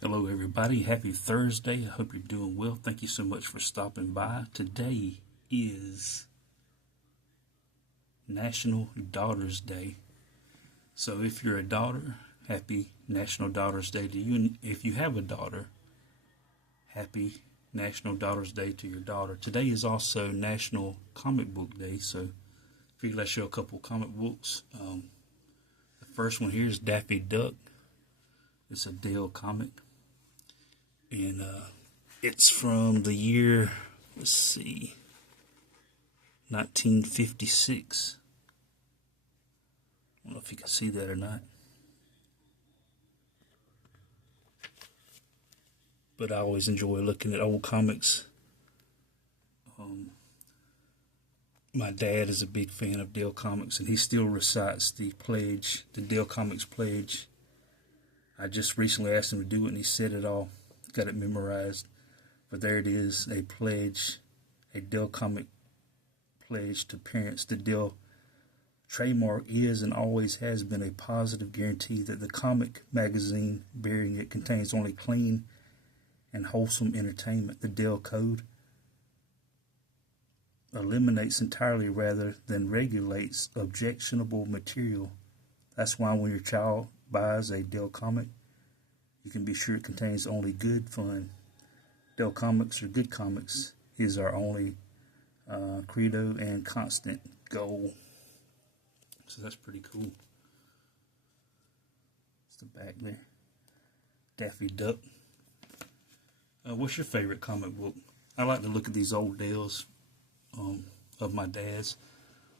Hello, everybody. Happy Thursday. I hope you're doing well. Thank you so much for stopping by. Today is National Daughters Day. So, if you're a daughter, happy National Daughters Day to you. And if you have a daughter, happy National Daughters Day to your daughter. Today is also National Comic Book Day. So, figured I'd show a couple comic books. The first one here is Daffy Duck. It's a Dale comic. And it's from the year, 1956. I don't know if you can see that or not. But I always enjoy looking at old comics. My dad is a big fan of Dale Comics, and he still recites the pledge, the Dale Comics pledge. I just recently asked him to do it, and he said it all. Got it memorized. But there it is, a pledge, a Dale Comic pledge to parents. The Dale trademark is and always has been a positive guarantee that the comic magazine bearing it contains only clean and wholesome entertainment. The Dale Code eliminates entirely rather than regulates objectionable material. That's why when your child buys a Dale comic, you can be sure it contains only good fun. Dale Comics are good comics is our only credo and constant goal. So that's pretty cool. It's the back there. Daffy Duck. What's your favorite comic book? I like to look at these old Dales of my dad's.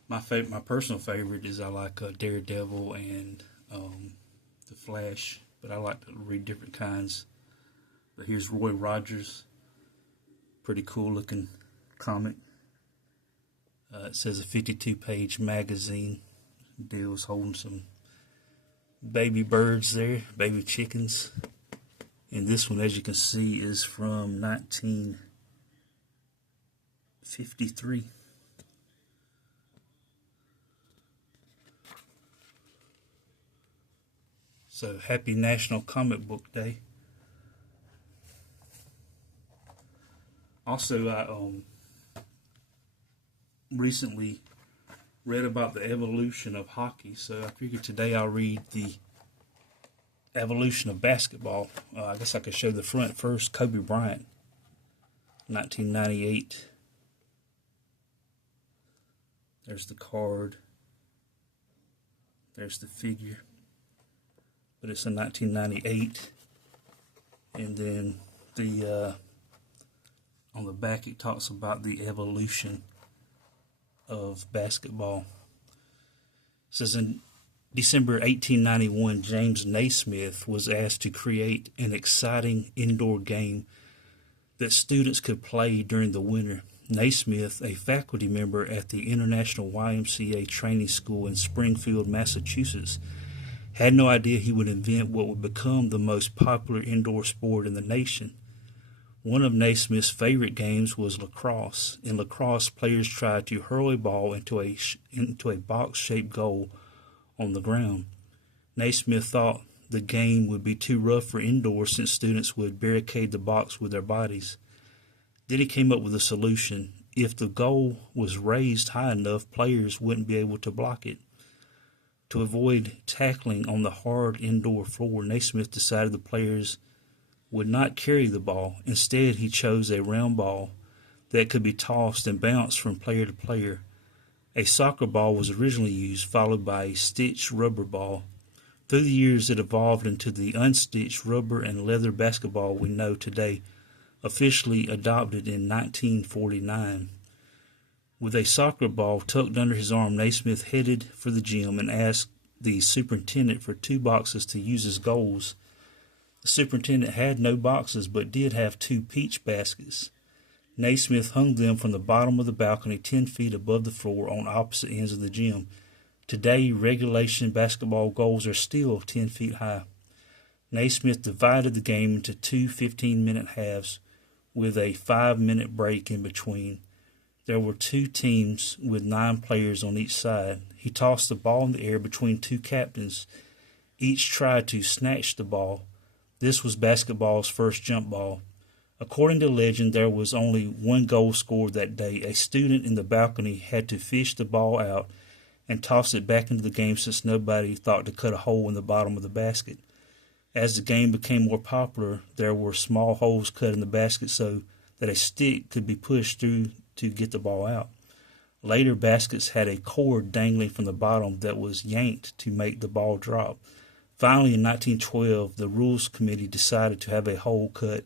My personal favorite is I like Daredevil and The Flash, but I like to read different kinds. But here's Roy Rogers. Pretty cool looking comic. It says a 52-page magazine. Dale's holding some baby birds there, baby chickens. And this one, as you can see, is from 1953. So, happy National Comic Book Day. Also, I recently read about the evolution of hockey, so I figured today I'll read the evolution of basketball. I guess I could show the front first. Kobe Bryant, 1998. There's the card. There's the figure. But it's in 1998. And then the on the back it talks about the evolution of basketball. It says in December 1891, James Naismith was asked to create an exciting indoor game that students could play during the winter. Naismith, a faculty member at the International YMCA Training School in Springfield, Massachusetts, had no idea he would invent what would become the most popular indoor sport in the nation. One of Naismith's favorite games was lacrosse. In lacrosse, players tried to hurl a ball into a box-shaped goal on the ground. Naismith thought the game would be too rough for indoors since students would barricade the box with their bodies. Then he came up with a solution. If the goal was raised high enough, players wouldn't be able to block it. To avoid tackling on the hard indoor floor, Naismith decided the players would not carry the ball. Instead, he chose a round ball that could be tossed and bounced from player to player. A soccer ball was originally used, followed by a stitched rubber ball. Through the years, it evolved into the unstitched rubber and leather basketball we know today, officially adopted in 1949. With a soccer ball tucked under his arm, Naismith headed for the gym and asked the superintendent for 2 boxes to use as goals. The superintendent had no boxes but did have 2 peach baskets. Naismith hung them from the bottom of the balcony 10 feet above the floor on opposite ends of the gym. Today, regulation basketball goals are still 10 feet high. Naismith divided the game into 2 15-minute halves with a 5-minute break in between. There were 2 teams with 9 players on each side. He tossed the ball in the air between 2 captains. Each tried to snatch the ball. This was basketball's first jump ball. According to legend, there was only one goal scored that day. A student in the balcony had to fish the ball out and toss it back into the game since nobody thought to cut a hole in the bottom of the basket. As the game became more popular, there were small holes cut in the basket so that a stick could be pushed through to get the ball out. Later, baskets had a cord dangling from the bottom that was yanked to make the ball drop. Finally, in 1912, the Rules Committee decided to have a hole cut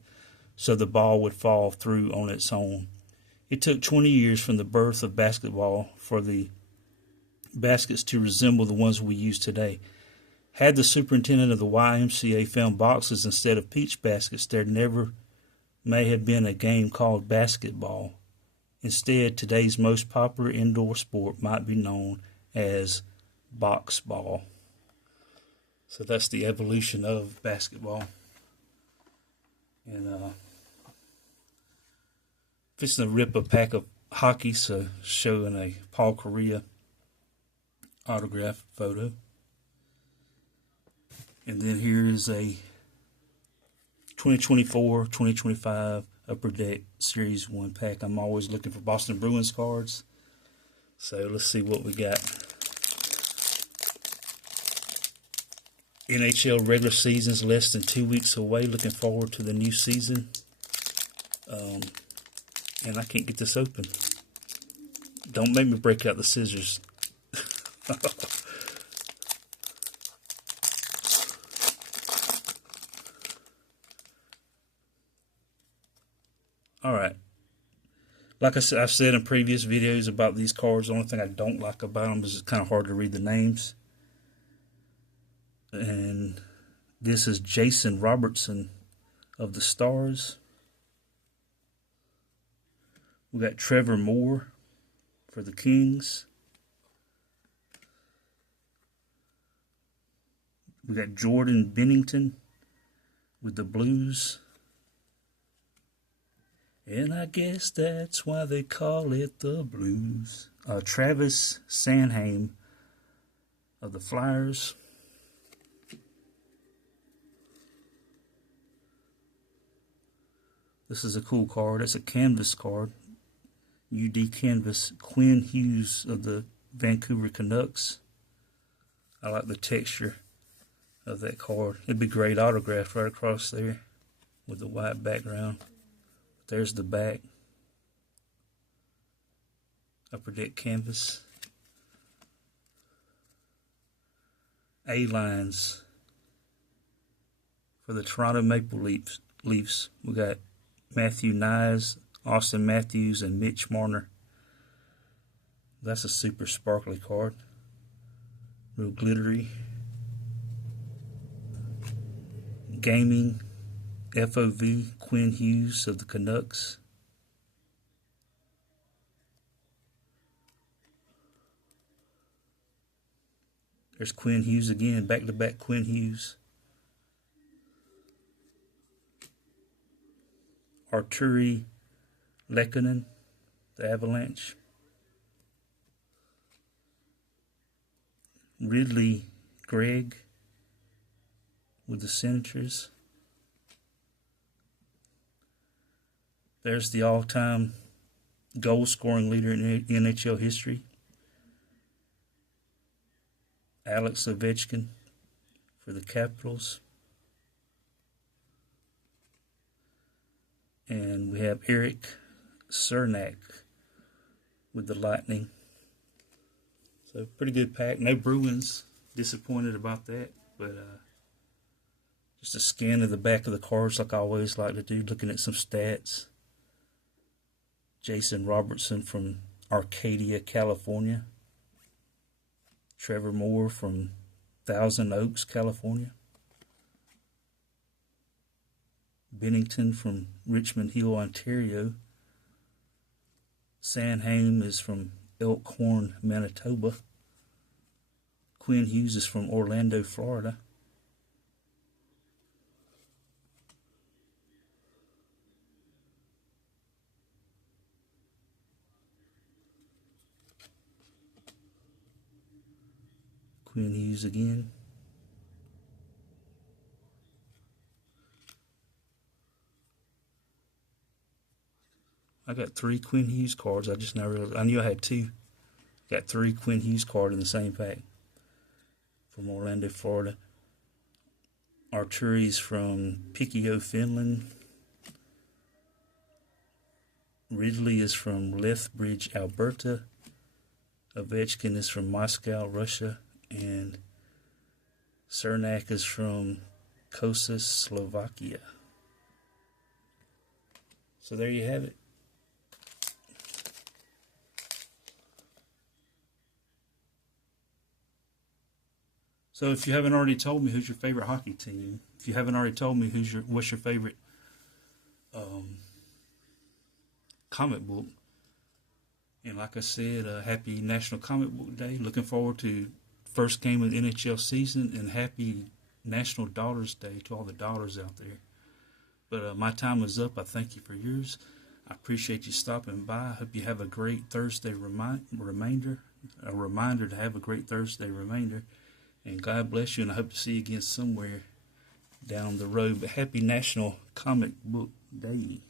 so the ball would fall through on its own. It took 20 years from the birth of basketball for the baskets to resemble the ones we use today. Had the superintendent of the YMCA found boxes instead of peach baskets, there never may have been a game called basketball. Instead, today's most popular indoor sport might be known as box ball. So that's the evolution of basketball. And fixing to rip a pack of hockey, so showing a Paul Kariya autograph photo. And then here is a 2024-2025 Upper Deck Series 1 pack. I'm always looking for Boston Bruins cards. So let's see what we got. NHL regular season's less than 2 weeks away. Looking forward to the new season. And I can't get this open. Don't make me break out the scissors. Alright. Like I said, I've said in previous videos about these cards, the only thing I don't like about them is it's kind of hard to read the names. And this is Jason Robertson of the Stars. We got Trevor Moore for the Kings. We got Jordan Bennington with the Blues. And I guess that's why they call it the Blues. Travis Sanheim of the Flyers. This is a cool card. It's a canvas card. UD Canvas. Quinn Hughes of the Vancouver Canucks. I like the texture of that card. It'd be great autographed right across there with the white background. There's the back. Upper Deck Canvas. A-lines for the Toronto Maple Leafs. We got Matthew Knies, Austin Matthews, and Mitch Marner. That's a super sparkly card. Real glittery. Gaming. FOV, Quinn Hughes of the Canucks. There's Quinn Hughes again, back-to-back Quinn Hughes. Arturi Lehkonen, the Avalanche. Ridley Gregg with the Senators. There's the all-time goal-scoring leader in NHL history, Alex Ovechkin for the Capitals. And we have Eric Cernak with the Lightning. So pretty good pack. No Bruins. Disappointed about that, but just a scan of the back of the cards like I always like to do, looking at some stats. Jason Robertson from Arcadia, California. Trevor Moore from Thousand Oaks, California. Bennington from Richmond Hill, Ontario. Sanheim is from Elkhorn, Manitoba. Quinn Hughes is from Orlando, Florida. Quinn Hughes again. I got 3 Quinn Hughes cards. I just never realized. I knew I had 2. Got 3 Quinn Hughes cards in the same pack from Orlando, Florida. Arturi's from Piteå, Finland. Ridley is from Lethbridge, Alberta. Ovechkin is from Moscow, Russia. And Cernak is from Kosas, Slovakia. So there you have it. So if you haven't already told me who's your favorite hockey team, if you haven't already told me what's your favorite comic book, and like I said, happy National Comic Book Day. Looking forward to first game of the NHL season, and happy National Daughters Day to all the daughters out there. But my time is up. I thank you for yours. I appreciate you stopping by. I hope you have a great Thursday remainder. A reminder to have a great Thursday remainder. And God bless you, and I hope to see you again somewhere down the road. But happy National Comic Book Day.